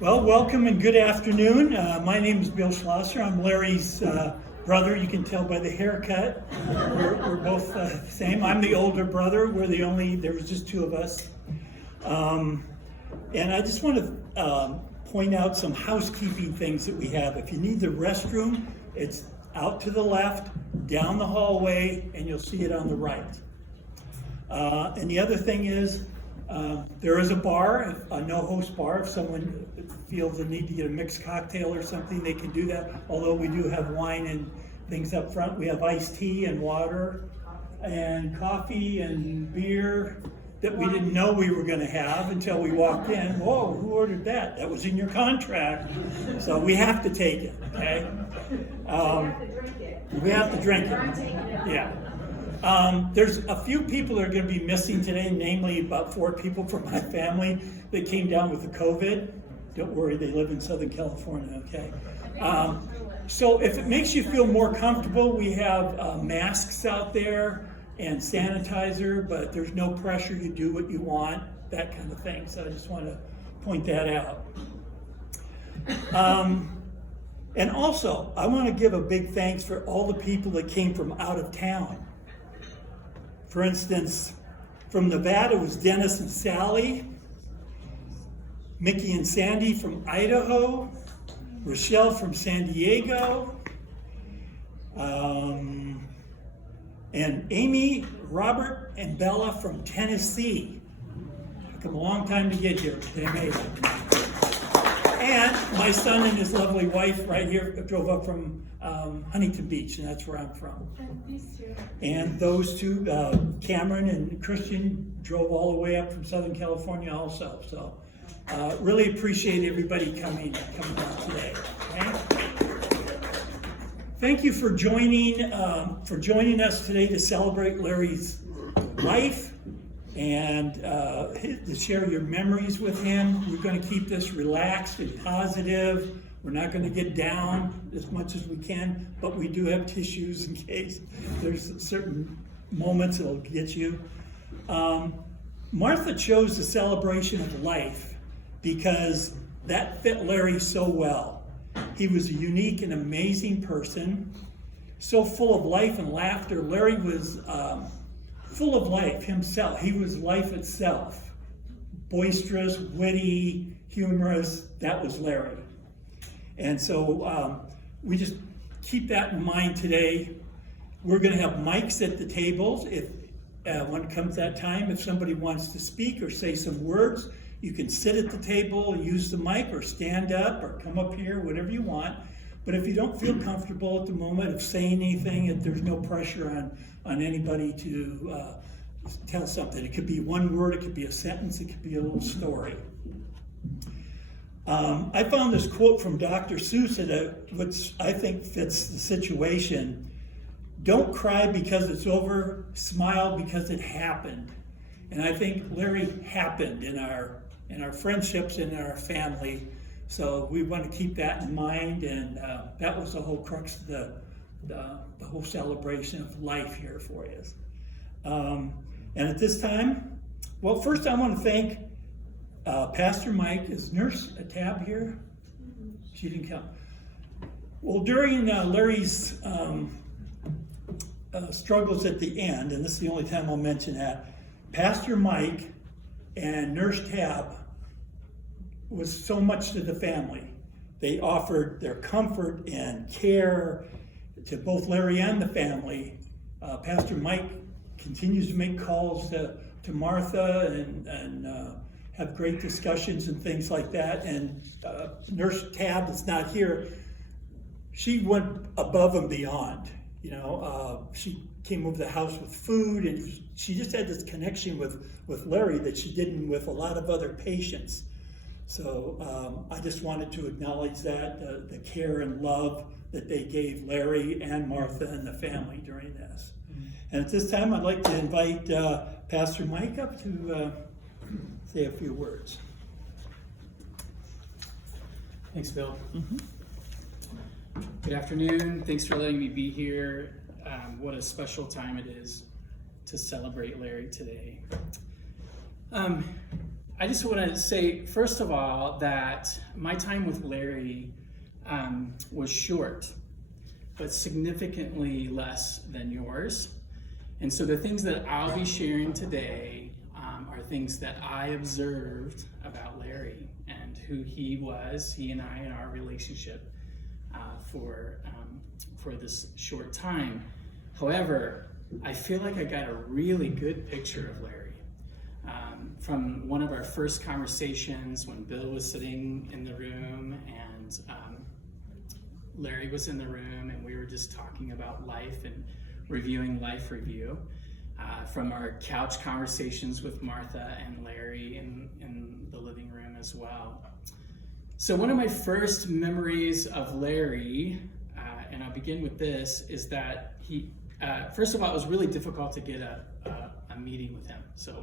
Well, welcome and good afternoon. My name is Bill Schlosser. I'm Larry's brother. You can tell by the haircut. We're both the same. I'm the older brother. There was just two of us. And I just want to point out some housekeeping things that we have. If you need the restroom, it's out to the left, down the hallway, and you'll see it on the right. And the other thing is, there is a bar, a no-host bar. If someone feels the need to get a mixed cocktail or something, they can do that. Although we do have wine and things up front. We have iced tea and water and coffee and beer that we didn't know we were going to have until we walked in. Whoa, who ordered that? That was in your contract. So we have to take it, okay? We have to drink it. Yeah. There's a few people that are going to be missing today, namely about 4 people from my family that came down with the COVID. Don't worry, they live in Southern California, okay? So if it makes you feel more comfortable, we have masks out there and sanitizer, but there's no pressure. You do what you want, that kind of thing. So I just want to point that out. And also, I want to give a big thanks for all the people that came from out of town. For instance, from Nevada was Dennis and Sally, Mickey and Sandy from Idaho, Rochelle from San Diego, and Amy, Robert, and Bella from Tennessee. Took them a long time to get here, but they made it. And my son and his lovely wife right here drove up from Huntington Beach, and that's where I'm from. And those two, Cameron and Christian, drove all the way up from Southern California also. So really appreciate everybody coming out today. Okay? Thank you for joining us today to celebrate Larry's life and to share your memories with him. We're going to keep this relaxed and positive. We're not going to get down as much as we can, but we do have tissues in case there's certain moments that'll get you. Martha chose the celebration of life because that fit Larry so well. He was a unique and amazing person, so full of life and laughter. Larry was full of life himself. He was life itself. Boisterous, witty, humorous. That was Larry. And so we just keep that in mind today. We're going to have mics at the tables. If when it comes that time, if somebody wants to speak or say some words, you can sit at the table, use the mic, or stand up, or come up here, whatever you want. But if you don't feel comfortable at the moment of saying anything, there's no pressure on anybody to tell something. It could be one word, it could be a sentence, it could be a little story. I found this quote from Dr. Seuss which I think fits the situation. Don't cry because it's over, smile because it happened. And I think Larry happened in our friendships and in our family. So we want to keep that in mind, and that was the whole crux of the whole celebration of life here for you. And at this time, well, first I want to thank Pastor Mike. Is Nurse Tab here? She didn't come. Well, during Larry's struggles at the end, and this is the only time I'll mention that, Pastor Mike and Nurse Tab was so much to the family. They offered their comfort and care to both Larry and the family. Pastor Mike continues to make calls to Martha and have great discussions and things like that. And Nurse Tab that's not here, she went above and beyond. You know, she came over the house with food, and she just had this connection with Larry that she didn't with a lot of other patients. So I just wanted to acknowledge that, the care and love that they gave Larry and Martha and the family during this. Mm-hmm. And at this time, I'd like to invite Pastor Mike up to say a few words. Thanks, Bill. Mm-hmm. Good afternoon. Thanks for letting me be here. What a special time it is to celebrate Larry today. I just want to say, first of all, that my time with Larry was short, but significantly less than yours. And so the things that I'll be sharing today are things that I observed about Larry and who he was, he and I, in our relationship for this short time. However, I feel like I got a really good picture of Larry. From one of our first conversations when Bill was sitting in the room and Larry was in the room, and we were just talking about life and reviewing life review. From our couch conversations with Martha and Larry in the living room as well. So one of my first memories of Larry, and I'll begin with this, is that he, first of all, it was really difficult to get a meeting with him. So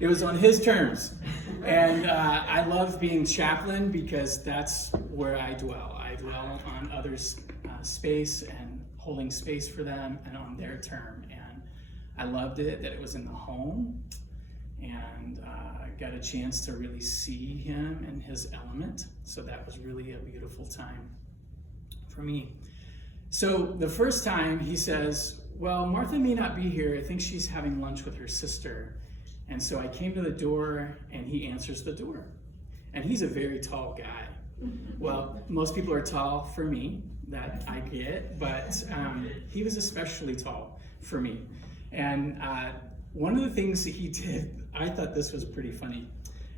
it was on his terms. And I love being chaplain because that's where I dwell. I dwell on others' space and holding space for them and on their term. And I loved it that it was in the home. And I got a chance to really see him in his element. So that was really a beautiful time for me. So the first time he says, well, Martha may not be here. I think she's having lunch with her sister. And so I came to the door and he answers the door. And he's a very tall guy. Well, most people are tall for me, that I get, but he was especially tall for me. And one of the things that he did, I thought this was pretty funny,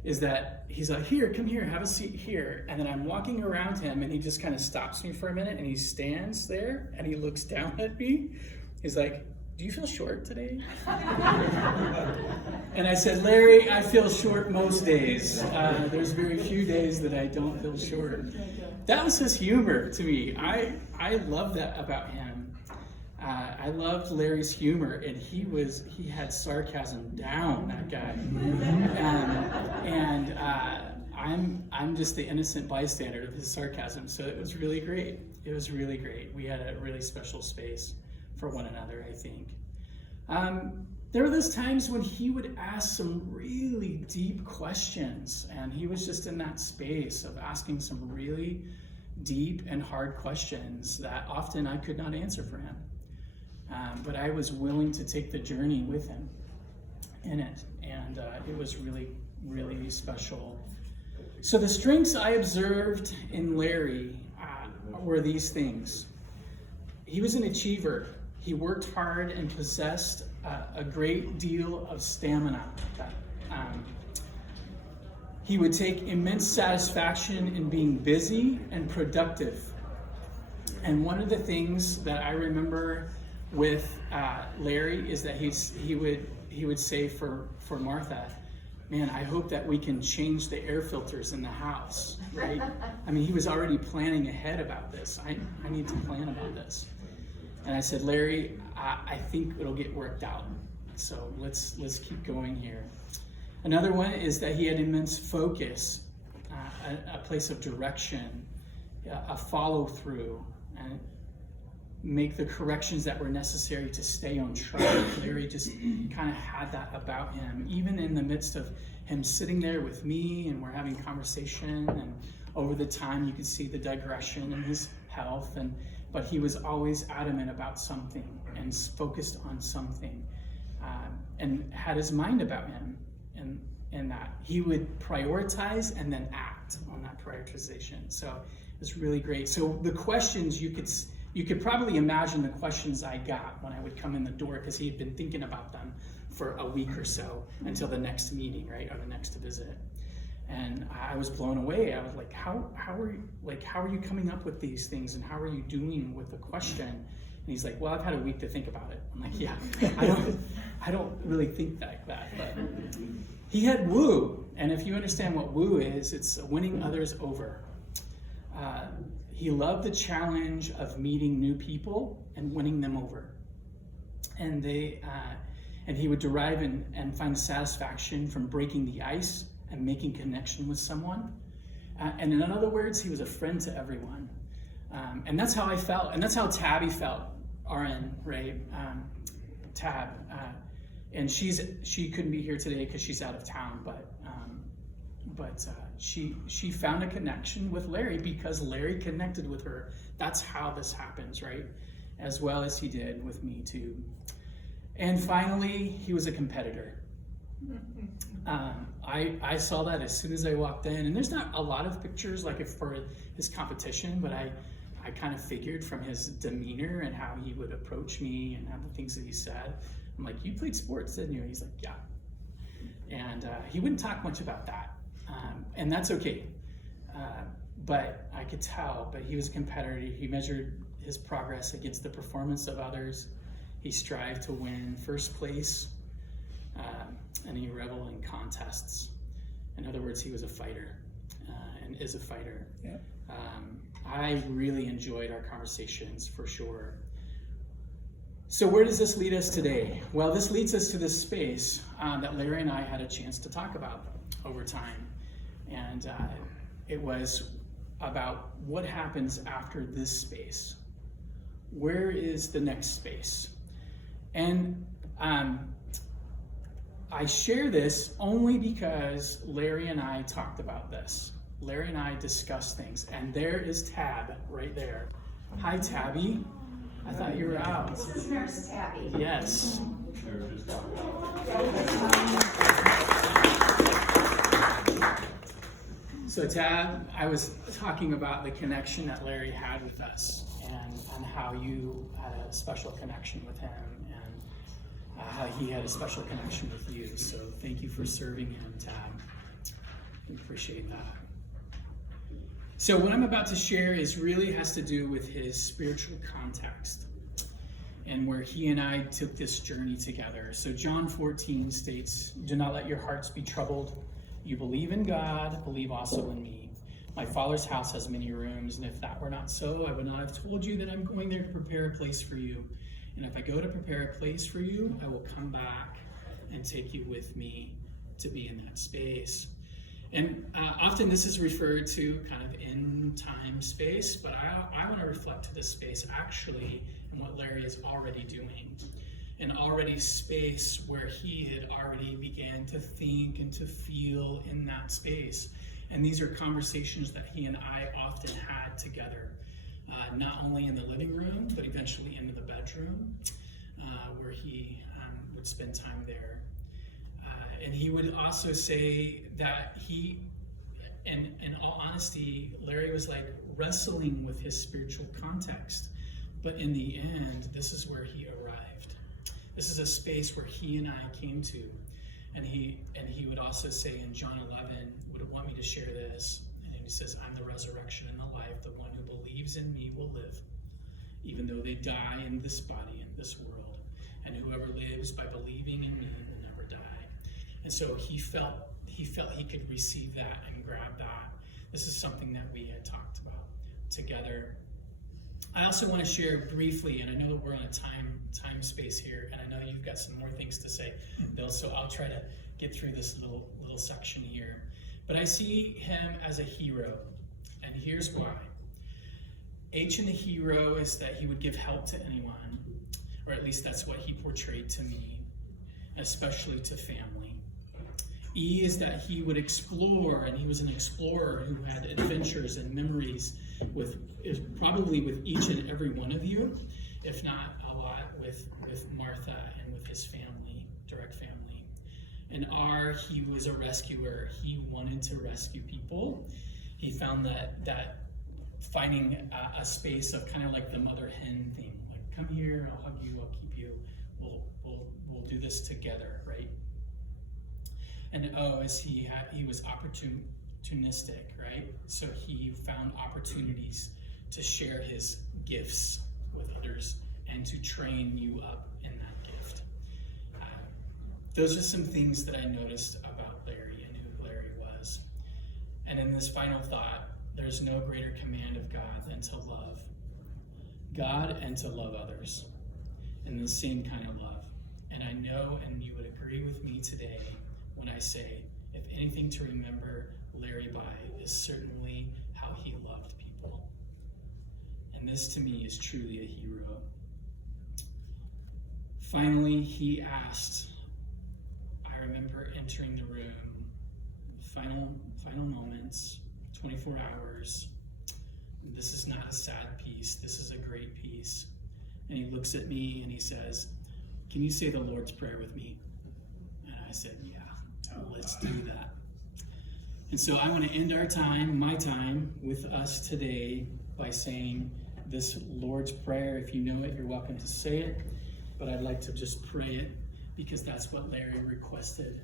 is that he's like, here, come here, have a seat here. And then I'm walking around him and he just kind of stops me for a minute and he stands there and he looks down at me. He's like, do you feel short today? And I said, Larry, I feel short most days. There's very few days that I don't feel short. That was his humor to me. I love that about him. I loved Larry's humor, and he had sarcasm down, that guy. I'm just the innocent bystander of his sarcasm, so it was really great. It was really great. We had a really special space for one another, I think. There were those times when he would ask some really deep questions, and he was just in that space of asking some really deep and hard questions that often I could not answer for him. But I was willing to take the journey with him in it, and it was really, really special. So the strengths I observed in Larry were these things. He was an achiever. He worked hard and possessed a great deal of stamina. He would take immense satisfaction in being busy and productive. And one of the things that I remember with Larry is that he would say for Martha, man, I hope that we can change the air filters in the house, right? I mean, he was already planning ahead about this. I need to plan about this. And I said, Larry, I think it'll get worked out. So let's keep going here. Another one is that he had immense focus, a place of direction, a follow through, and make the corrections that were necessary to stay on track. Larry just kind of had that about him, even in the midst of him sitting there with me and we're having conversation, and over the time you could see the digression in his health, but he was always adamant about something and focused on something, and had his mind about him, and that he would prioritize and then act on that prioritization. So it was really great. So the questions, you could probably imagine the questions I got when I would come in the door, because he had been thinking about them for a week or so until the next meeting, right, or the next visit. And I was blown away. I was like, how are you coming up with these things, and how are you doing with the question? And he's like, well, I've had a week to think about it. I'm like, yeah, I don't really think like that. But he had woo, and if you understand what woo is, it's winning others over. He loved the challenge of meeting new people and winning them over. And he would derive and find satisfaction from breaking the ice and making connection with someone. And in other words, he was a friend to everyone. And that's how I felt. And that's how Tabby felt, RN, right? Tab. And she couldn't be here today because she's out of town, but she found a connection with Larry because Larry connected with her. That's how this happens, right? As well as he did with me too. And finally, he was a competitor. I saw that as soon as I walked in, and there's not a lot of pictures like for his competition, but I kind of figured from his demeanor and how he would approach me and how the things that he said. I'm like, you played sports, didn't you? He's like, yeah. And he wouldn't talk much about that. And that's okay. But I could tell, but he was a competitor. He measured his progress against the performance of others. He strived to win first place, and he reveled in contests. In other words, he was a fighter, and is a fighter. Yeah. I really enjoyed our conversations for sure. So where does this lead us today? Well, this leads us to this space that Larry and I had a chance to talk about over time. And it was about what happens after this space. Where is the next space? And I share this only because Larry and I talked about this. Larry and I discussed things. And there is Tab right there. Hi, Tabby. I thought you were out. This is Nurse Tabby. Yes. So Tab, I was talking about the connection that Larry had with us and how you had a special connection with him and how he had a special connection with you. So thank you for serving him, Tab. We appreciate that. So what I'm about to share really has to do with his spiritual context and where he and I took this journey together. So John 14 states, "Do not let your hearts be troubled. You believe in God, believe also in me. My Father's house has many rooms, and if that were not so, I would not have told you that I'm going there to prepare a place for you. And if I go to prepare a place for you, I will come back and take you with me to be in that space." And often this is referred to kind of in time space, but I want to reflect to this space actually in what Larry is already doing. An already space where he had already began to think and to feel in that space. And these are conversations that he and I often had together, not only in the living room, but eventually into the bedroom, where he would spend time there. And he would also say that in all honesty, Larry was like wrestling with his spiritual context. But in the end, this is where he arrived. This is a space where he and I came to. And he would also say in John 11, would want me to share this. And he says, "I'm the resurrection and the life. The one who believes in me will live, even though they die in this body, in this world. And whoever lives by believing in me will never die." And so he felt he could receive that and grab that. This is something that we had talked about together. I also want to share briefly, and I know that we're on a time space here, and I know you've got some more things to say, Bill, so I'll try to get through this little section here. But I see him as a hero, and here's why. H in the hero is that he would give help to anyone, or at least that's what he portrayed to me, especially to family. E is that he would explore, and he was an explorer who had adventures and memories probably with each and every one of you, if not a lot with Martha and with his family, direct family. And R, he was a rescuer. He wanted to rescue people. He found that finding a space of kind of like the mother hen thing, like come here, I'll hug you, I'll keep you, we'll do this together, right? And O is he was opportunistic, right? So he found opportunities to share his gifts with others and to train you up in that gift. Those are some things that I noticed about Larry and who Larry was. And in this final thought, there's no greater command of God than to love God and to love others in the same kind of love. And I know, and you would agree with me today when I say, if anything to remember Larry by is certainly how he loved people. And this to me is truly a hero. Finally, he asked, I remember entering the room, final moments, 24 hours. This is not a sad piece. This is a great piece. And he looks at me and he says, "Can you say the Lord's Prayer with me?" And I said, "Yeah, let's do that." And so I want to end my time with us today by saying this Lord's Prayer. If you know it, you're welcome to say it. But I'd like to just pray it because that's what Larry requested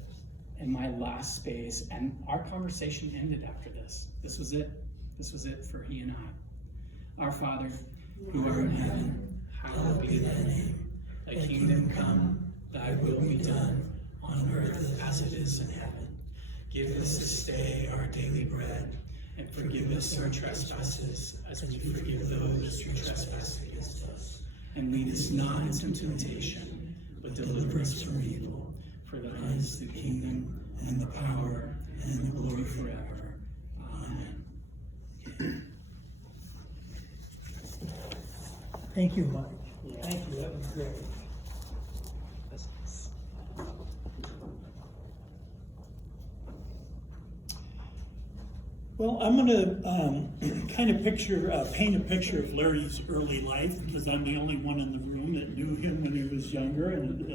in my last space. And our conversation ended after this. This was it. This was it for he and I. Our Father, who art in heaven, hallowed be thy name. Thy kingdom come, thy will be done, on earth as it is in heaven. Give us this day our daily bread, and forgive us our trespasses, as we forgive those who trespass against us. And lead us not into temptation, but deliver us from evil. For thine is the kingdom, and the power, and the glory forever. Amen. Thank you, Mike. Thank you, that was great. Well, I'm going to paint a picture of Larry's early life, because I'm the only one in the room that knew him when he was younger and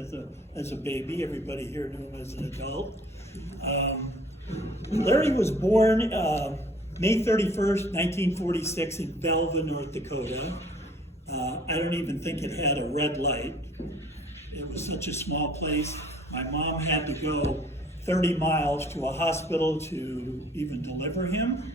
as a baby. Everybody here knew him as an adult. Larry was born May 31st, 1946 in Belva, North Dakota. I don't even think it had a red light. It was such a small place. My mom had to go 30 miles to a hospital to even deliver him.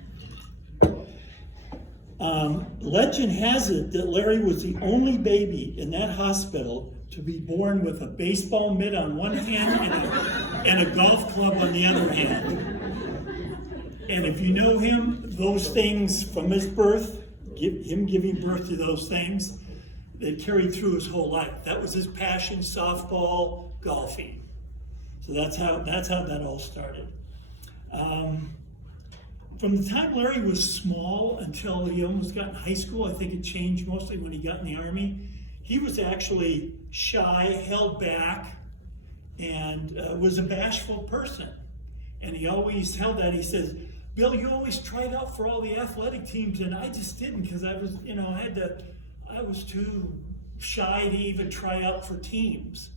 Legend has it that Larry was the only baby in that hospital to be born with a baseball mitt on one hand and a golf club on the other hand. And if you know him, those things from his birth, him giving birth to those things, that carried through his whole life. That was his passion: softball, golfing. So that's how that all started. From the time Larry was small until he almost got in high school, I think it changed mostly when he got in the Army, he was actually shy, held back, and was a bashful person. And he always held that. He says, "Bill, you always tried out for all the athletic teams, and I just didn't, because I was, I was too shy to even try out for teams."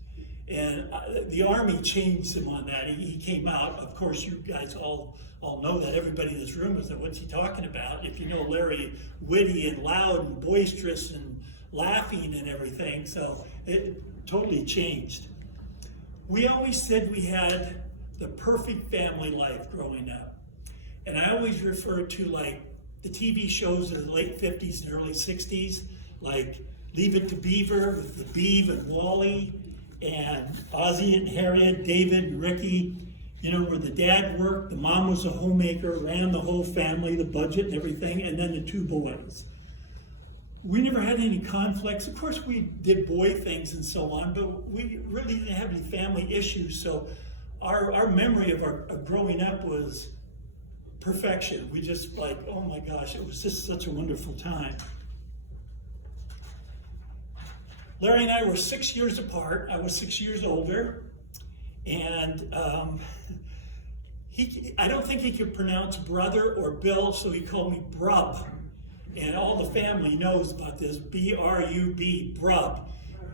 And the Army changed him on that. He came out. Of course, you guys all know that. Everybody in this room is that, what's he talking about? If you know Larry, witty and loud and boisterous and laughing and everything. So it totally changed. We always said we had the perfect family life growing up. And I always refer to like the TV shows of the late 50s and early 60s, like Leave It to Beaver with the Beav and Wally, and Ozzie and Harriet, David and Ricky, where the dad worked, the mom was a homemaker, ran the whole family, the budget and everything, and then the two boys. We never had any conflicts. Of course, we did boy things and so on, but we really didn't have any family issues. So our memory of our growing up was perfection. We just oh my gosh, it was just such a wonderful time. Larry and I were 6 years apart. I was 6 years older. And I don't think he could pronounce brother or Bill, so he called me Brub. And all the family knows about this, B-R-U-B, Brub.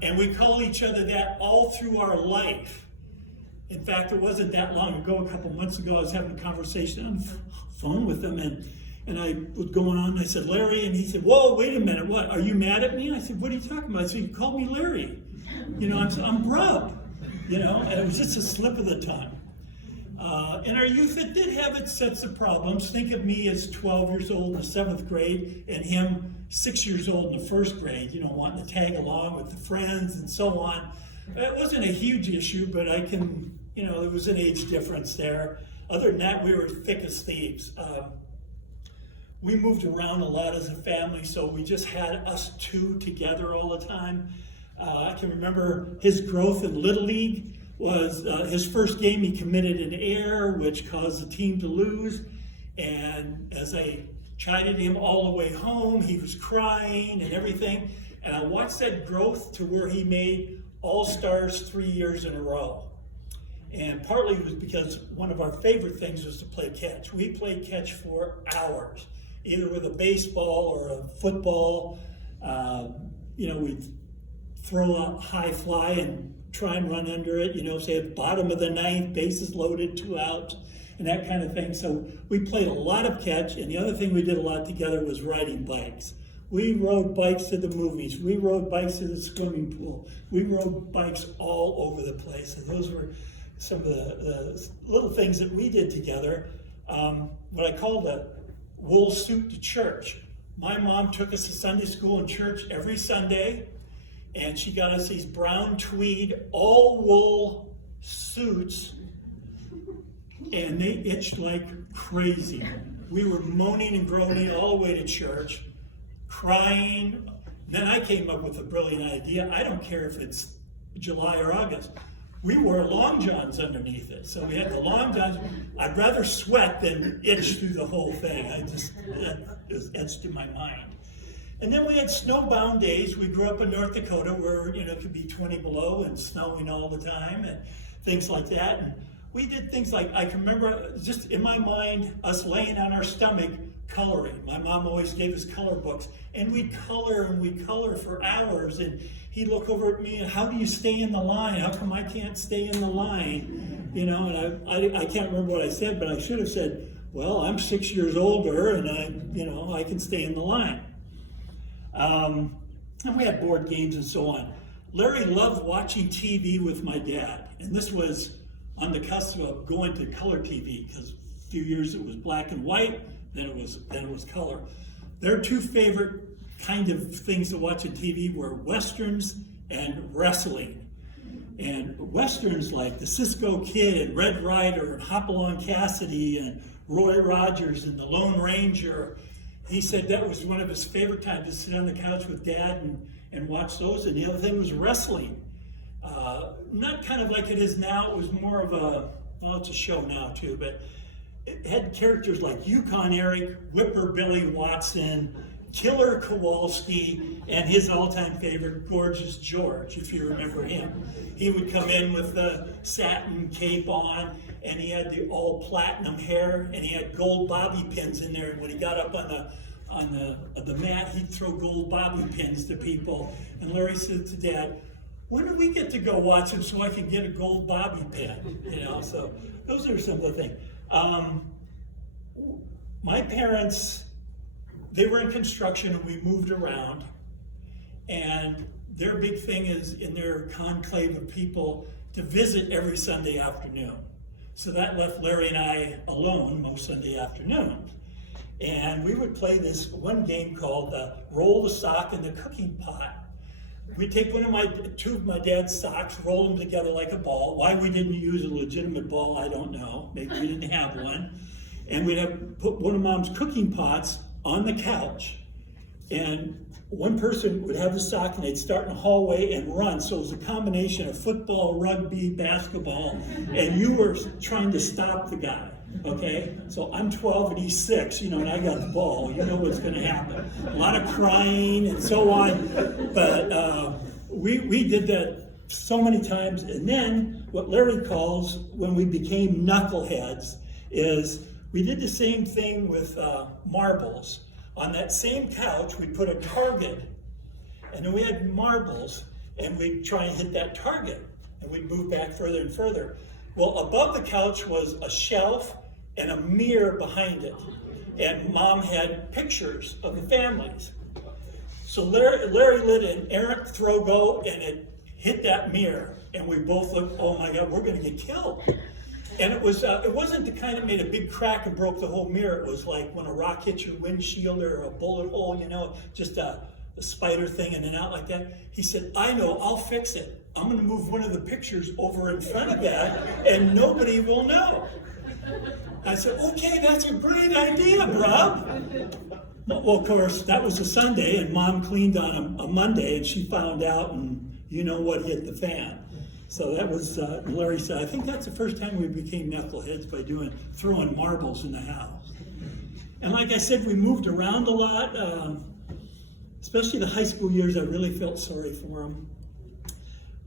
And we call each other that all through our life. In fact, it wasn't that long ago, a couple months ago, I was having a conversation on the phone with him, and I was going on, and I said, "Larry," and he said, "Whoa, wait a minute, what, are you mad at me?" I said, "What are you talking about?" I said, "You called me Larry. I'm Brub." And it was just a slip of the tongue. In our youth, it did have its sets of problems. Think of me as 12 years old in the 7th grade, and him 6 years old in the 1st grade, wanting to tag along with the friends and so on. It wasn't a huge issue, but there was an age difference there. Other than that, we were thick as thieves. We moved around a lot as a family, so we just had us two together all the time. I can remember his growth in Little League was his first game. He committed an error, which caused the team to lose. And as I chided him all the way home, he was crying and everything. And I watched that growth to where he made All-Stars 3 years in a row. And partly it was because one of our favorite things was to play catch. We played catch for hours, either with a baseball or a football. We'd throw a high fly and try and run under it, say at bottom of the ninth, bases loaded, 2 outs, and that kind of thing. So we played a lot of catch, and the other thing we did a lot together was riding bikes. We rode bikes to the movies. We rode bikes to the swimming pool. We rode bikes all over the place. And those were some of the little things that we did together. What I called a wool suit to church. My mom took us to Sunday school and church every Sunday, and she got us these brown tweed, all wool suits, and they itched like crazy. We were moaning and groaning all the way to church, crying. Then I came up with a brilliant idea. I don't care if it's July or August. We wore long johns underneath it. So we had the long johns. I'd rather sweat than itch through the whole thing. It was etched in my mind. And then we had snowbound days. We grew up in North Dakota where, it could be 20 below and snowing all the time and things like that. And we did things like, I can remember just in my mind, us laying on our stomach, coloring. My mom always gave us color books, and we'd color for hours, and he'd look over at me and, how do you stay in the line? How come I can't stay in the line? And I can't remember what I said, but I should have said, well, I'm 6 years older, and I can stay in the line. And we had board games and so on. Larry loved watching TV with my dad, and this was on the cusp of going to color TV, because a few years it was black and white, then it was color. Their two favorite kind of things to watch on TV were Westerns and wrestling. And Westerns like the Cisco Kid and Red Ryder and Hopalong Cassidy and Roy Rogers and the Lone Ranger. He said that was one of his favorite times, to sit on the couch with Dad and watch those. And the other thing was wrestling. Not kind of like it is now. It was more of it's a show now too, but it had characters like Yukon Eric, Whipper Billy Watson, Killer Kowalski, and his all-time favorite, Gorgeous George, if you remember him. He would come in with the satin cape on, and he had the all platinum hair, and he had gold bobby pins in there. And when he got up on the mat, he'd throw gold bobby pins to people. And Larry said to Dad, when do we get to go watch him so I can get a gold bobby pin? So those are some of the things. My parents, they were in construction and we moved around, and their big thing is in their conclave of people to visit every Sunday afternoon. So that left Larry and I alone most Sunday afternoons. And we would play this one game called Roll the Sock in the Cooking Pot. We'd take two of my dad's socks, roll them together like a ball. Why we didn't use a legitimate ball, I don't know. Maybe we didn't have one. And we'd have put one of Mom's cooking pots on the couch. And one person would have the sock and they'd start in the hallway and run. So it was a combination of football, rugby, basketball, and you were trying to stop the guy. Okay, so I'm 12 and he's 6, and I got the ball. You know what's going to happen. A lot of crying and so on. But we did that so many times. And then what Larry calls, when we became knuckleheads, is we did the same thing with marbles. On that same couch, we put a target. And then we had marbles, and we'd try and hit that target. And we'd move back further and further. Well, above the couch was a shelf and a mirror behind it. And Mom had pictures of the families. So Larry lit an errant throw go, and it hit that mirror. And we both looked, oh my God, we're going to get killed. And it wasn't the kind that made a big crack and broke the whole mirror. It was like when a rock hits your windshield or a bullet hole, just a spider thing in and out like that. He said, I know, I'll fix it. I'm going to move one of the pictures over in front of that, and nobody will know. I said, okay, that's a great idea, Rob. Well, of course, that was a Sunday, and Mom cleaned on a Monday, and she found out, and you know what hit the fan. So that was, Larry said, I think that's the first time we became knuckleheads by throwing marbles in the house. And like I said, we moved around a lot, especially the high school years. I really felt sorry for them.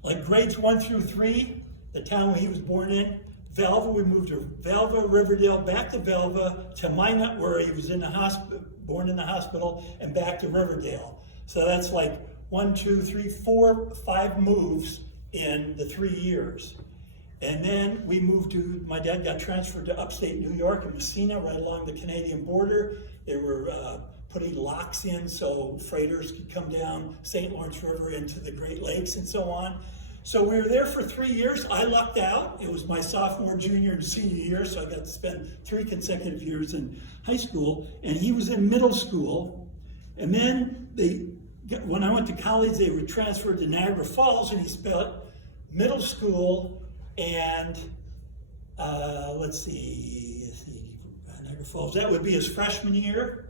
Like grades 1 through 3, the town he was born in, Velva. We moved to Velva, Riverdale, back to Velva, to Minot, where he was in the hospital, born in the hospital, and back to Riverdale. So that's like 1, 2, 3, 4, 5 moves in the 3 years. And then we moved to, my dad got transferred to upstate New York in Messina, right along the Canadian border. They were putting locks in so freighters could come down St. Lawrence River into the Great Lakes and so on. So we were there for 3 years. I lucked out. It was my sophomore, junior, and senior year, so I got to spend 3 consecutive years in high school. And he was in middle school. And then when I went to college, they were transferred to Niagara Falls, and he spent middle school and let's see, Niagara Falls. That would be his freshman year.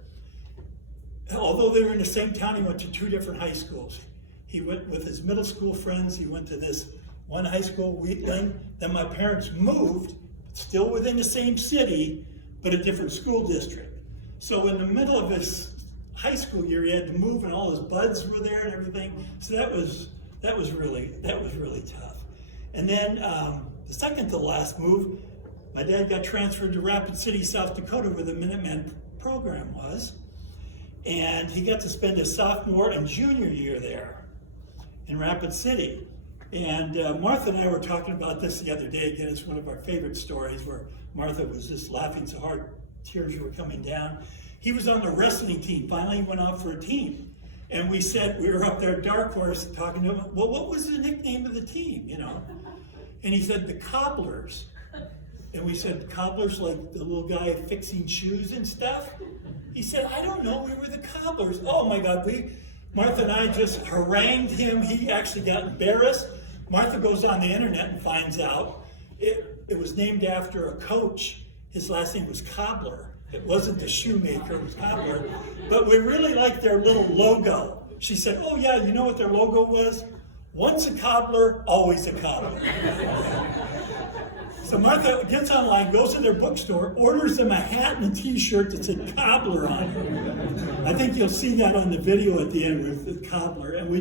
Although they were in the same town, he went to 2 different high schools. He went with his middle school friends. He went to this one high school, Wheatland. Then my parents moved, still within the same city, but a different school district. So in the middle of his high school year, he had to move, and all his buds were there and everything. So that was really tough. And then the second to last move, my dad got transferred to Rapid City, South Dakota, where the Minuteman program was. And he got to spend his sophomore and junior year there in Rapid City. And Martha and I were talking about this the other day. Again, it's one of our favorite stories where Martha was just laughing so hard, tears were coming down. He was on the wrestling team. Finally, he went out for a team. And we were up there, Dark Horse, talking to him. Well, what was the nickname of the team, you know? And he said, the Cobblers. And we said, Cobblers, like the little guy fixing shoes and stuff? He said, I don't know, we were the Cobblers. Oh my God, Martha and I just harangued him. He actually got embarrassed. Martha goes on the internet and finds out it was named after a coach. His last name was Cobbler. It wasn't the shoemaker, it was Cobbler. But we really liked their little logo. She said, oh yeah, you know what their logo was? Once a cobbler, always a cobbler. So Martha gets online, goes to their bookstore, orders them a hat and a t-shirt that said Cobbler on it. I think you'll see that on the video at the end with the Cobbler. And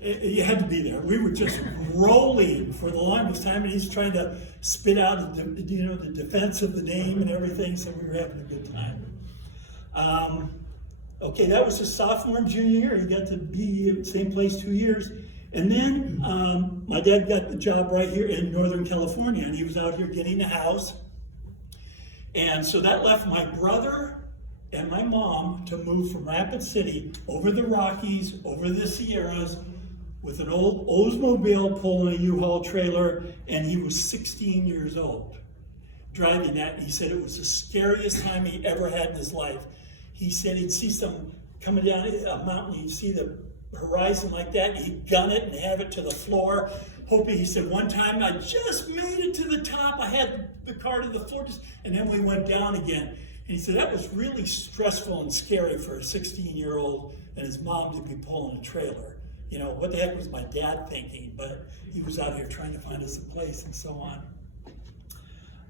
you had to be there. We were just rolling for the longest time, and he's trying to spit out the defense of the name and everything, so we were having a good time. Okay, that was his sophomore and junior year. He got to be in the same place 2 years. And then my dad got the job right here in Northern California, and he was out here getting a house. And so that left my brother and my mom to move from Rapid City over the Rockies, over the Sierras, with an old Oldsmobile pulling a U-Haul trailer, and he was 16 years old driving that. And he said it was the scariest time he ever had in his life. He said he'd see some coming down a mountain, he'd see the horizon like that, and he'd gun it and have it to the floor, hoping, he said, one time I just made it to the top, I had the car to the floor, and then we went down again. And he said that was really stressful and scary for a 16-year-old and his mom to be pulling a trailer. You know, what the heck was my dad thinking? But he was out here trying to find us a place and so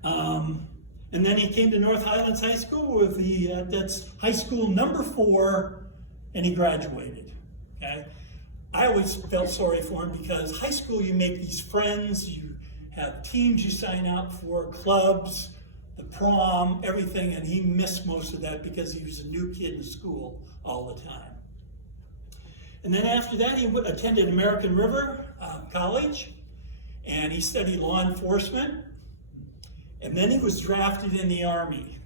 on. And then he came to North Highlands High School with that's high school number 4, and he graduated. Okay, I always felt sorry for him because high school you make these friends, you have teams you sign up for, clubs, the prom, everything, and he missed most of that because he was a new kid in school all the time. And then after that, he attended American River College, and he studied law enforcement. And then he was drafted in the Army.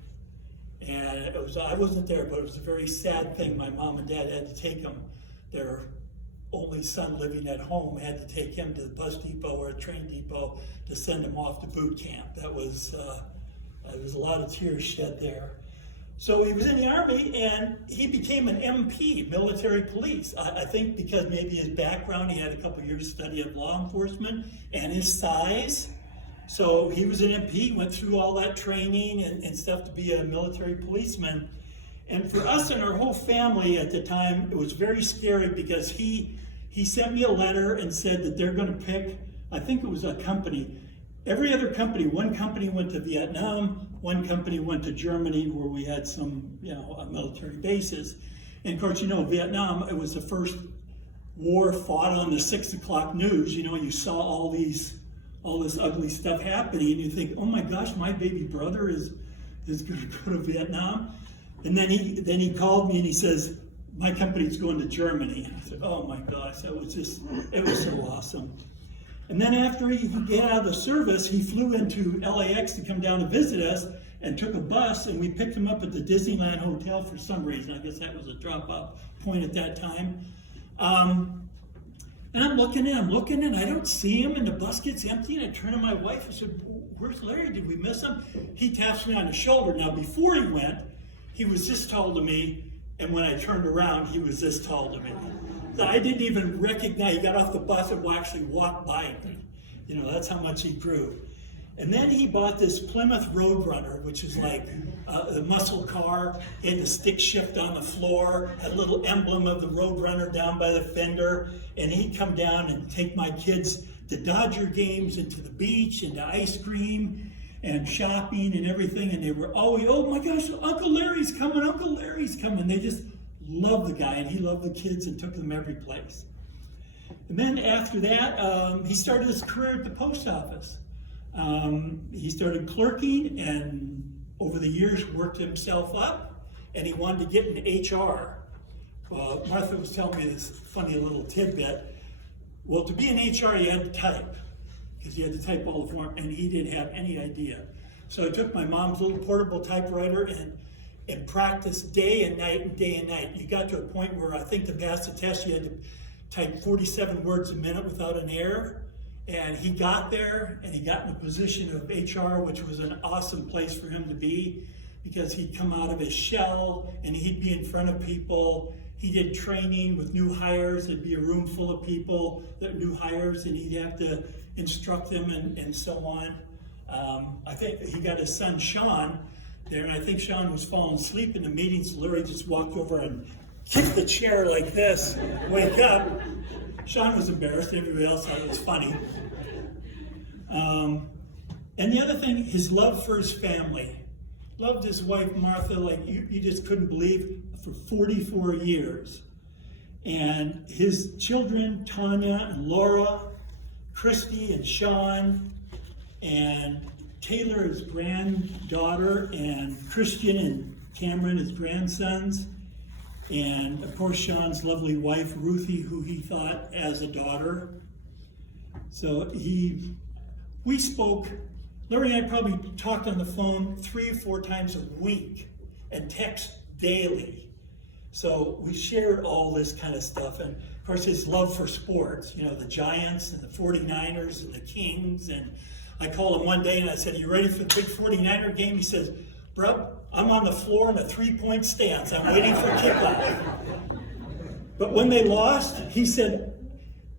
And I wasn't there, but it was a very sad thing. My mom and dad had to take him. Their only son living at home had to take him to the bus depot or a train depot to send him off to boot camp. That was, there was a lot of tears shed there. So he was in the Army, and he became an MP, military police. I think because maybe his background, he had a couple years study of law enforcement, and his size. So he was an MP, went through all that training and stuff to be a military policeman. And for us and our whole family at the time, it was very scary because he sent me a letter and said that they're going to pick, I think it was a company. Every other company, one company went to Vietnam, one company went to Germany where we had some, military bases. And of course, Vietnam, it was the first war fought on the 6 o'clock news. You saw all these all this ugly stuff happening, and you think, oh my gosh, my baby brother is going to go to Vietnam. And then he called me and he says, my company's going to Germany. And I said, oh my gosh, it was so awesome. And then after he got out of the service, he flew into LAX to come down and visit us and took a bus, and we picked him up at the Disneyland Hotel for some reason. I guess that was a drop-off point at that time. And I'm looking, and I don't see him, and the bus gets empty, and I turn to my wife and said, where's Larry? Did we miss him? He taps me on the shoulder. Now, before he went, he was this tall to me, and when I turned around, he was this tall to me. So I didn't even recognize, he got off the bus and actually walked by me. You know, that's how much he grew. And then he bought this Plymouth Roadrunner, which is like the muscle car. He had the stick shift on the floor, had a little emblem of the Roadrunner down by the fender. And he'd come down and take my kids to Dodger games and to the beach and to ice cream and shopping and everything. And they were always, oh my gosh, Uncle Larry's coming, Uncle Larry's coming. They just loved the guy, and he loved the kids and took them every place. And then after that, he started his career at the post office. He started clerking, and over the years worked himself up, and he wanted to get into HR. Well, Martha was telling me this funny little tidbit. Well, to be in HR, you had to type, because you had to type all the form, and he didn't have any idea. So I took my mom's little portable typewriter and practiced day and night and day and night. You got to a point where I think to pass the test, you had to type 47 words a minute without an error. And he got there, and he got in a position of HR, which was an awesome place for him to be, because he'd come out of his shell, and he'd be in front of people. He did training with new hires. There'd be a room full of people that new hires, and he'd have to instruct them and so on. I think he got his son, Sean, there, and I think Sean was falling asleep in the meeting, so Larry just walked over and kicked the chair like this, wake up. Sean was embarrassed, everybody else thought it was funny. And the other thing, his love for his family. Loved his wife, Martha, like you just couldn't believe, for 44 years. And his children, Tanya and Laura, Christy and Sean, and Taylor, his granddaughter, and Christian and Cameron, his grandsons. And of course, Sean's lovely wife, Ruthie, who he thought as a daughter. So we spoke, Larry and I probably talked on the phone 3 or 4 times a week and text daily. So we shared all this kind of stuff. And of course, his love for sports, you know, the Giants and the 49ers and the Kings. And I called him one day and I said, you ready for the big 49er game? He says, bro, I'm on the floor in a 3-point stance. I'm waiting for kickoff. But when they lost, he said,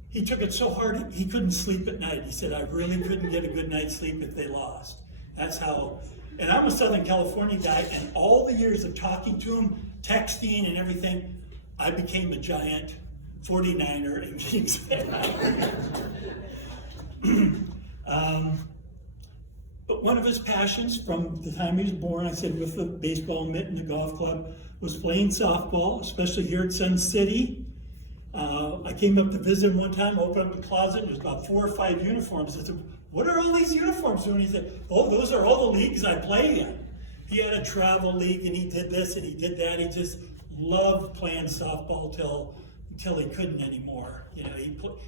he took it so hard he couldn't sleep at night. He said, I really couldn't get a good night's sleep if they lost. That's how, and I'm a Southern California guy, and all the years of talking to him, texting and everything, I became a giant 49er and Kings fan. But one of his passions from the time he was born, I said, with the baseball mitt and the golf club, was playing softball, especially here at Sun City. I came up to visit him one time, opened up the closet, and there's about 4 or 5 uniforms. I said, what are all these uniforms doing? He said, oh, those are all the leagues I play in. He had a travel league, and he did this, and he did that. He just loved playing softball until he couldn't anymore. You know,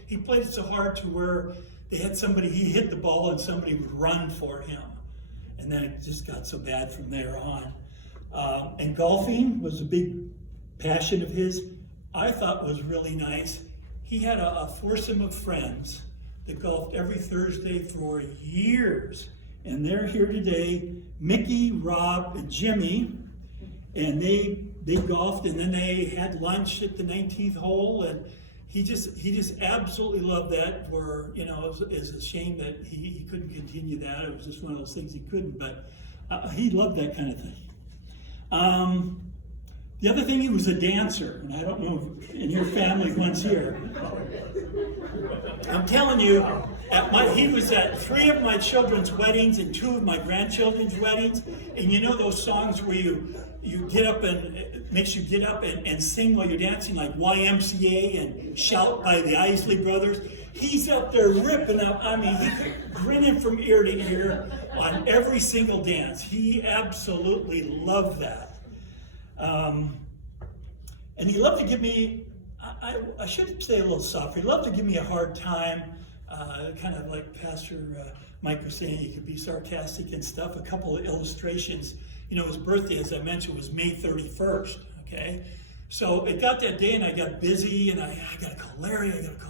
he played it so hard to where they had somebody, he hit the ball and somebody would run for him. And then it just got so bad from there on. And golfing was a big passion of his. I thought was really nice. He had a foursome of friends that golfed every Thursday for years. And they're here today, Mickey, Rob, and Jimmy. And they golfed, and then they had lunch at the 19th hole, and he just absolutely loved that. For, you know, it's a shame that he couldn't continue that. It was just one of those things he couldn't, but he loved that kind of thing. The other thing, he was a dancer, and I don't know if in your family one's here. I'm telling you, he was at 3 of my children's weddings and 2 of my grandchildren's weddings, and you know those songs where you get up and it makes you get up and sing while you're dancing, like YMCA and Shout by the Isley Brothers. He's up there ripping up. I mean, he's grinning from ear to ear on every single dance. He absolutely loved that. And he loved to give me, I should say a little softer, he loved to give me a hard time, kind of like Pastor Mike was saying, he could be sarcastic and stuff. A couple of illustrations. You know, his birthday, as I mentioned, was May 31st, okay? So it got that day and I got busy and I gotta call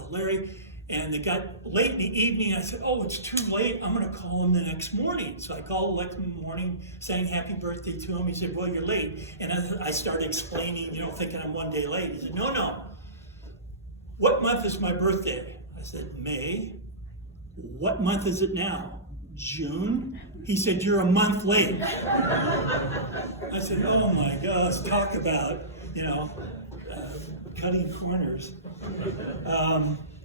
Larry. And it got late in the evening. I said, oh, it's too late. I'm gonna call him the next morning. So I called the next morning, saying happy birthday to him. He said, well, you're late. And I started explaining, you know, thinking I'm one day late. He said, no. What month is my birthday? I said, May. What month is it now? June? He said, you're a month late. I said, oh my gosh, talk about, you know, cutting corners.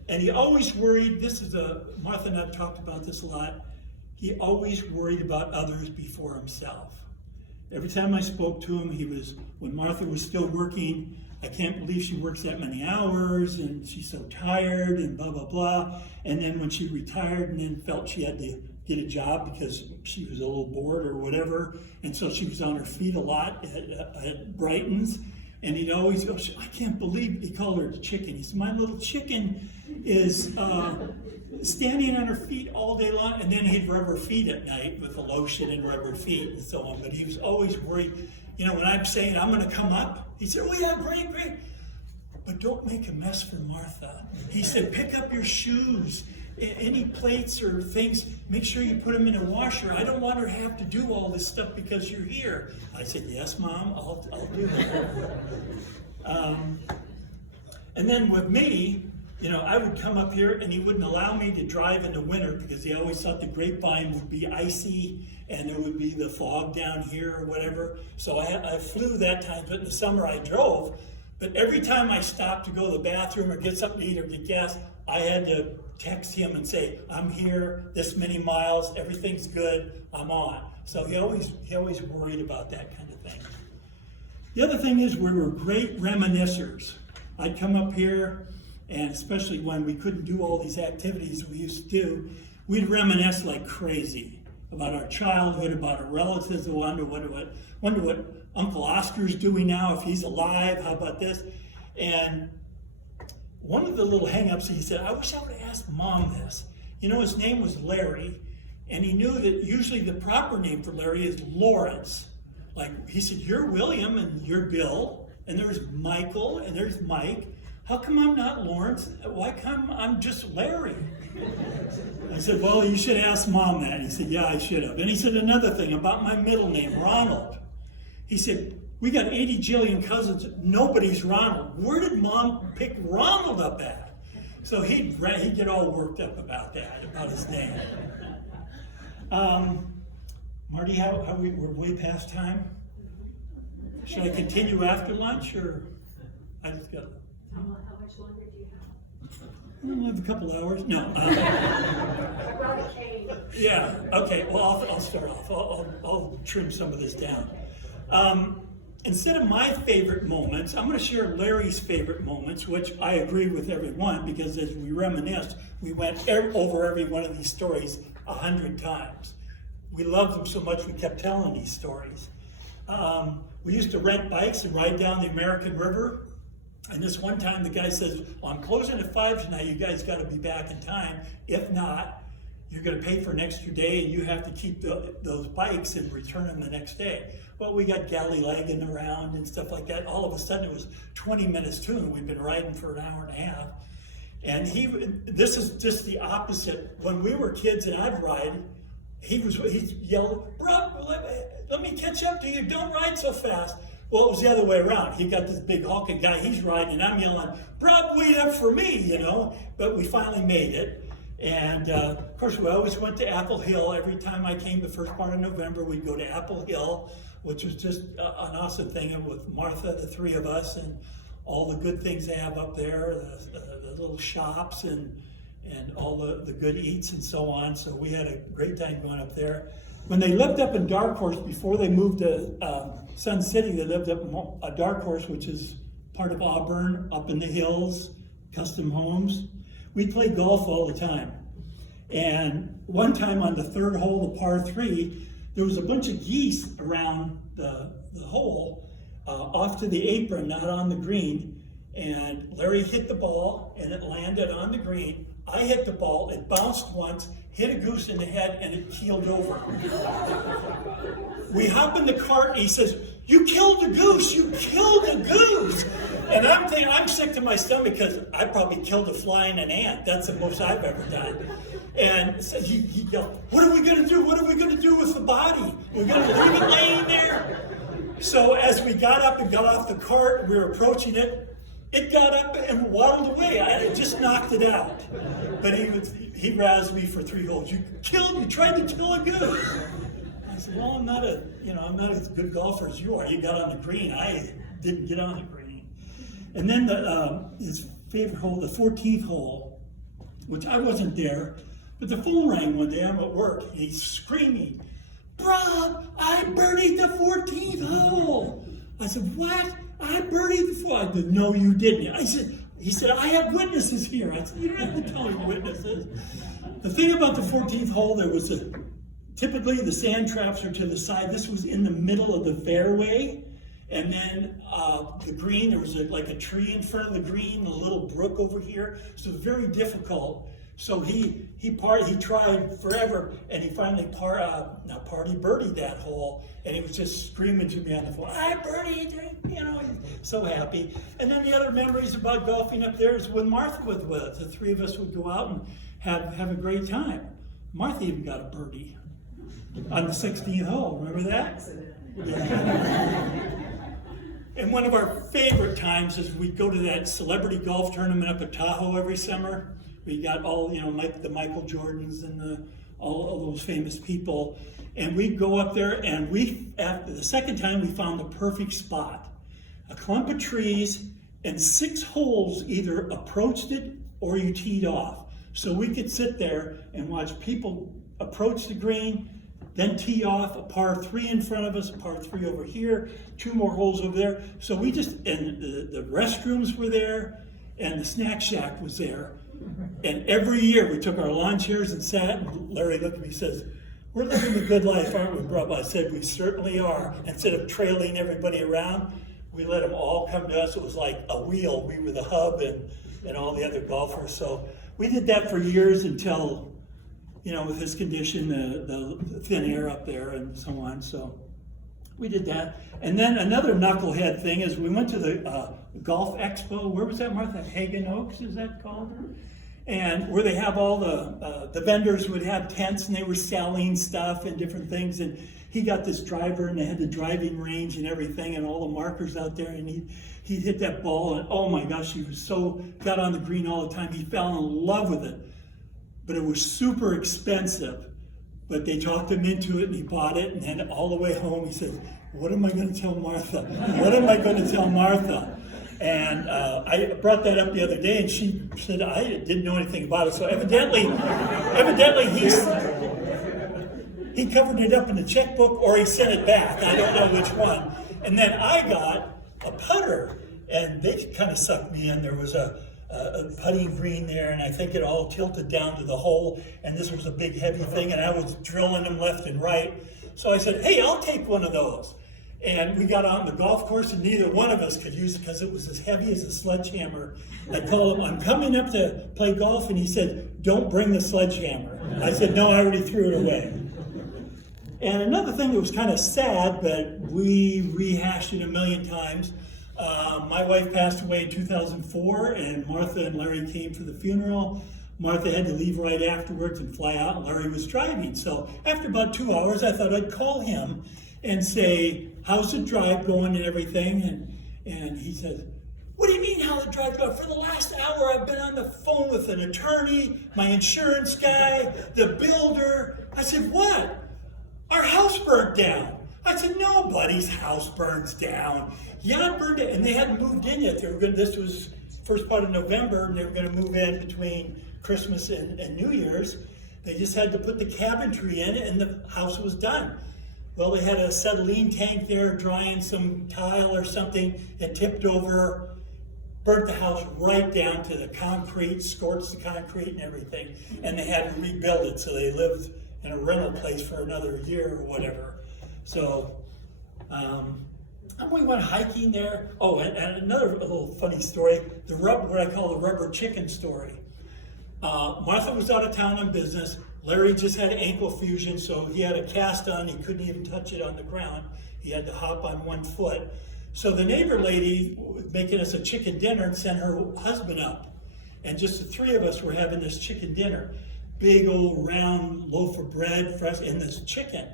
And he always worried, Martha and I've talked about this a lot, he always worried about others before himself. Every time I spoke to him, when Martha was still working, I can't believe she works that many hours and she's so tired and blah, blah, blah. And then when she retired and then felt she had to get a job because she was a little bored or whatever, and so she was on her feet a lot at Brighton's. And he'd always go, I can't believe, he called her the chicken. He said, my little chicken is standing on her feet all day long. And then he'd rub her feet at night with the lotion and rub her feet and so on. But he was always worried, you know, when I'm saying I'm going to come up, he said, oh yeah, great. But don't make a mess for Martha. He said, pick up your shoes. Any plates or things, make sure you put them in a washer. I don't want her to have to do all this stuff because you're here. I said, yes, Mom, I'll do that. And then with me, you know, I would come up here and he wouldn't allow me to drive in the winter because he always thought the grapevine would be icy and there would be the fog down here or whatever. So I flew that time, but in the summer I drove. But every time I stopped to go to the bathroom or get something to eat or get gas, I had to text him and say, I'm here this many miles, everything's good, I'm on. So he always worried about that kind of thing. The other thing is we were great reminiscers. I'd come up here, and especially when we couldn't do all these activities we used to do, we'd reminisce like crazy about our childhood, about our relatives. I wonder what Uncle Oscar's doing now, if he's alive, how about this? And one of the little hang-ups, he said, I wish I would have asked Mom this. You know, his name was Larry, and he knew that usually the proper name for Larry is Lawrence. Like, he said, you're William, and you're Bill, and there's Michael, and there's Mike. How come I'm not Lawrence? Why come I'm just Larry? I said, well, you should ask Mom that. He said, yeah, I should have. And he said another thing about my middle name, Ronald. He said, we got 80 jillion cousins. Nobody's Ronald. Where did Mom pick Ronald up at? So he'd get all worked up about that, about his name. Marty, we're way past time. Should I continue after lunch, or I just got? How much longer do you have? We'll have a couple hours. No. I brought a cane. Yeah. Okay. Well, I'll start off. I'll trim some of this down. Instead of my favorite moments, I'm going to share Larry's favorite moments, which I agree with everyone, because as we reminisced, we went over every one of these stories 100 times. We loved them so much we kept telling these stories. We used to rent bikes and ride down the American River. And this one time the guy says, well, I'm closing at 5 tonight, you guys got to be back in time. If not, you're going to pay for an extra day and you have to keep those bikes and return them the next day. Well, we got galley-legging around and stuff like that. All of a sudden it was 20 minutes to, and we've been riding for an hour and a half. And this is just the opposite. When we were kids and I'd ride, he yelled, bro, let me catch up to you, don't ride so fast. Well, it was the other way around. He got this big hulking guy, he's riding, and I'm yelling, Rob, wait up for me, you know. But we finally made it. And of course, we always went to Apple Hill. Every time I came the first part of November, we'd go to Apple Hill, which was just an awesome thing with Martha, the three of us, and all the good things they have up there, the little shops and all the good eats and so on. So we had a great time going up there. When they lived up in Dark Horse, before they moved to Sun City, they lived up in Dark Horse, which is part of Auburn, up in the hills, custom homes. we played golf all the time. And one time on the third hole, the par 3, there was a bunch of geese around the hole, off to the apron, not on the green. And Larry hit the ball, and it landed on the green. I hit the ball, it bounced once, hit a goose in the head, and it keeled over. We hop in the cart, and he says, "You killed the goose, you killed the goose." And I'm thinking, I'm sick to my stomach because I probably killed a fly and an ant. That's the most I've ever done. And so he yelled, "What are we going to do? What are we going to do with the body? We're going to leave it laying there?" So as we got up and got off the cart, we were approaching it. It got up and waddled away. I had just knocked it out. But he roused me for 3 holes. You tried to kill a goose. I said, "Well, I'm not as good golfer as you are. You got on the green. I didn't get on the green." And then his favorite hole, the 14th hole, which I wasn't there, but the phone rang one day. I'm at work, and he's screaming, "Rob, I birdied the 14th hole." I said, "What? I birdied the 14th? I said, "No, you didn't." He said, "I have witnesses here." I said, "You don't have to tell your witnesses." The thing about the 14th hole, there was typically the sand traps are to the side. This was in the middle of the fairway. And then the green, there was like a tree in front of the green, a little brook over here. So it was very difficult. So he tried forever, and he finally birdied that hole, and he was just screaming to me on the phone, "I birdied," so happy. And then the other memories about golfing up there is when Martha was with us. The 3 of us would go out and have a great time. Martha even got a birdie on the 16th hole. Remember that? Yeah. And one of our favorite times is we'd go to that celebrity golf tournament up at Tahoe every summer. We got all, the Michael Jordans and all those famous people. And we'd go up there, and after the second time, we found the perfect spot. A clump of trees, and 6 holes either approached it or you teed off. So we could sit there and watch people approach the green, then tee off, a par 3 in front of us, a par 3 over here, 2 more holes over there. So and the restrooms were there, and the snack shack was there. And every year we took our lawn chairs and sat, and Larry looked at me and says, "We're living the good life, aren't we, Brub?" I said, "We certainly are." Instead of trailing everybody around, we let them all come to us. It was like a wheel. We were the hub and all the other golfers. So we did that for years until, with his condition, the thin air up there and so on. So we did that. And then another knucklehead thing is we went to the Golf Expo. Where was that, Martha? Hagen Oaks, is that called? And where they have all the vendors would have tents, and they were selling stuff and different things. And he got this driver, and they had the driving range and everything, and all the markers out there. And he hit that ball, and oh my gosh, got on the green all the time. He fell in love with it. But it was super expensive. But they talked him into it, and he bought it. And then all the way home, he said, "What am I going to tell Martha? What am I going to tell Martha?" And I brought that up the other day, and she said I didn't know anything about it. So evidently he covered it up in the checkbook, or he sent it back. I don't know which one. And then I got a putter, and they kind of sucked me in. There was a putting green there, and I think it all tilted down to the hole, and this was a big heavy thing, and I was drilling them left and right. So I said, "Hey, I'll take one of those." And we got on the golf course, and neither one of us could use it because it was as heavy as a sledgehammer. I told him, "I'm coming up to play golf," and he said, "Don't bring the sledgehammer." I said, "No, I already threw it away." And another thing that was kind of sad, but we rehashed it a million times, my wife passed away in 2004, and Martha and Larry came for the funeral. Martha had to leave right afterwards and fly out, and Larry was driving. So after about 2 hours, I thought I'd call him and say, "How's the drive going and everything?" And he said, "What do you mean how the drive going? For the last hour, I've been on the phone with an attorney, my insurance guy, the builder." I said, "What? Our house burnt down." I said, "Nobody's house burns down." "Yeah, it burned down." And they hadn't moved in yet. This was first part of November, and they were going to move in between Christmas and New Year's. They just had to put the cabinetry in, and the house was done. Well, they had a acetylene tank there drying some tile or something. It tipped over. burnt the house right down to the concrete, scorched the concrete and everything, and they had to rebuild it, so they lived in a rental place for another year or whatever. So, and we went hiking there. Oh, and another little funny story, what I call the rubber chicken story. Martha was out of town on business. Larry just had ankle fusion, so he had a cast on. He couldn't even touch it on the ground. He had to hop on one foot. So the neighbor lady was making us a chicken dinner and sent her husband up. And just the three of us were having this chicken dinner. Big old round loaf of bread, fresh, and this chicken.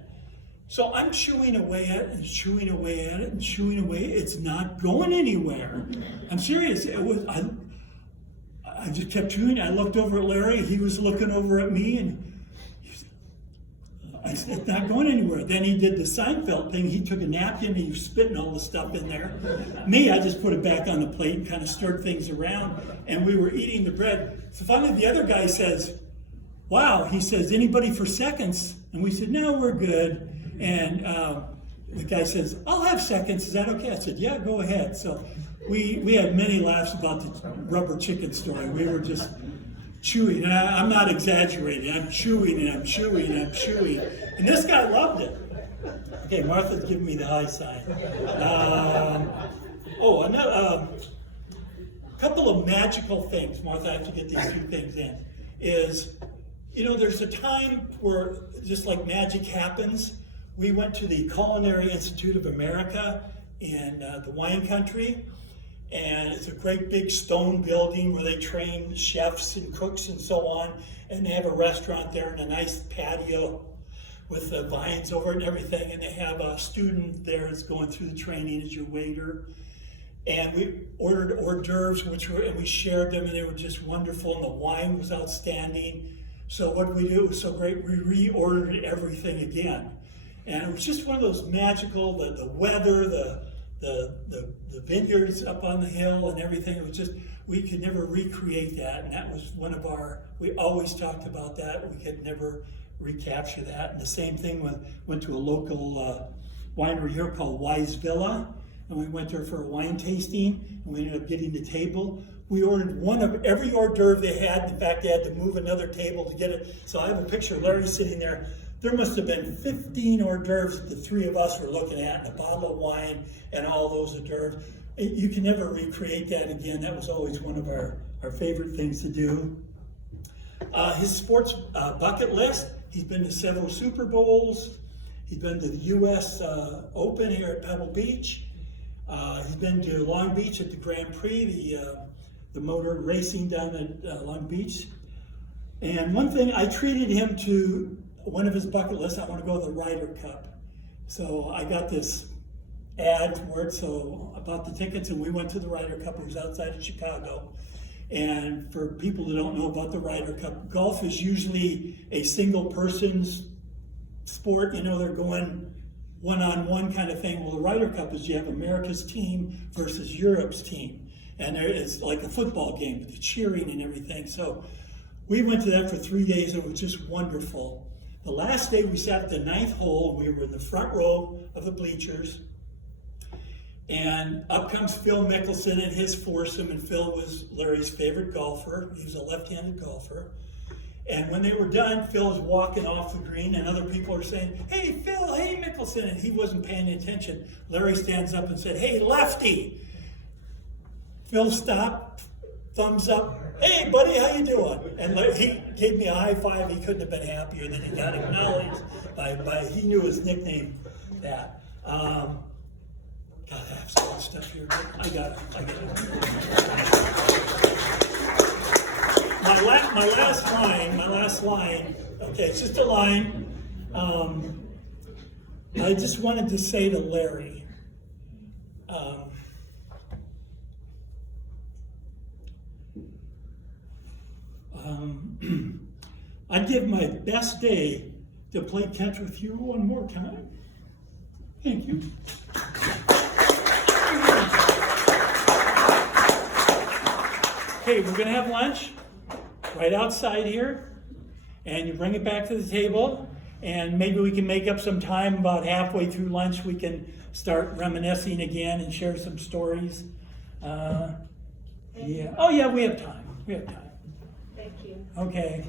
So I'm chewing away at it and chewing away at it and chewing away. It's not going anywhere. I'm serious. I just kept chewing. I looked over at Larry. He was looking over at me, and I said, it's not going anywhere. Then he did the Seinfeld thing. He took a napkin and he was spitting all the stuff in there. Me, I just put it back on the plate and kind of stirred things around, and we were eating the bread. So finally the other guy says, wow, he says, anybody for seconds? And we said, no, we're good. And the guy says, I'll have seconds. Is that okay? I said, yeah, go ahead. So we had many laughs about the rubber chicken story. We were just chewing. And I'm not exaggerating. I'm chewing and I'm chewing and I'm chewing. And this guy loved it. Okay, Martha's giving me the high sign. Another couple of magical things, Martha, I have to get these two things in, is, there's a time where just like magic happens. We went to the Culinary Institute of America in the wine country, and it's a great big stone building where they train chefs and cooks and so on, and they have a restaurant there and a nice patio with the vines over it and everything, and they have a student there that's going through the training as your waiter. And we ordered hors d'oeuvres, and we shared them, and they were just wonderful, and the wine was outstanding. So what did we do? It was so great, we reordered everything again. And it was just one of those magical, the weather, the vineyards up on the hill and everything. It was just, we could never recreate that. And that was we always talked about that. We could never recapture that. And the same thing went to a local winery here called Wise Villa. And we went there for a wine tasting, and we ended up getting the table. We ordered one of every hors d'oeuvre they had. In fact, they had to move another table to get it. So I have a picture of Larry sitting there. There must have been 15 hors d'oeuvres that the three of us were looking at, and a bottle of wine and all those hors d'oeuvres. You can never recreate that again. That was always one of our favorite things to do. His sports bucket list, he's been to several Super Bowls. He's been to the U.S. Open here at Pebble Beach. He's been to Long Beach at the Grand Prix, the motor racing down at Long Beach. And one thing, I treated him to one of his bucket lists. I want to go to the Ryder Cup. So I got this ad for it, about the tickets, and we went to the Ryder Cup. It was outside of Chicago. And for people that don't know about the Ryder Cup, golf is usually a single person's sport. They're going one-on-one kind of thing. Well, the Ryder Cup is you have America's team versus Europe's team. And it's like a football game with the cheering and everything. So we went to that for 3 days, and it was just wonderful. The last day we sat at the 9th hole. We were in the front row of the bleachers. And up comes Phil Mickelson and his foursome, and Phil was Larry's favorite golfer. He was a left-handed golfer. And when they were done, Phil is walking off the green, and other people are saying, hey, Phil, hey, Mickelson, and he wasn't paying attention. Larry stands up and said, hey, lefty. Phil stopped, thumbs up, hey, buddy, how you doing? And he gave me a high five. He couldn't have been happier that he got acknowledged by he knew his nickname, that. God, I have so much stuff here. I got it. My last line, okay, it's just a line. I just wanted to say to Larry, I'd give my best day to play catch with you one more time. Thank you. Okay, we're going to have lunch right outside here, and you bring it back to the table, and maybe we can make up some time about halfway through lunch. We can start reminiscing again and share some stories. Yeah. Oh, yeah, we have time. We have time. Thank you. Okay.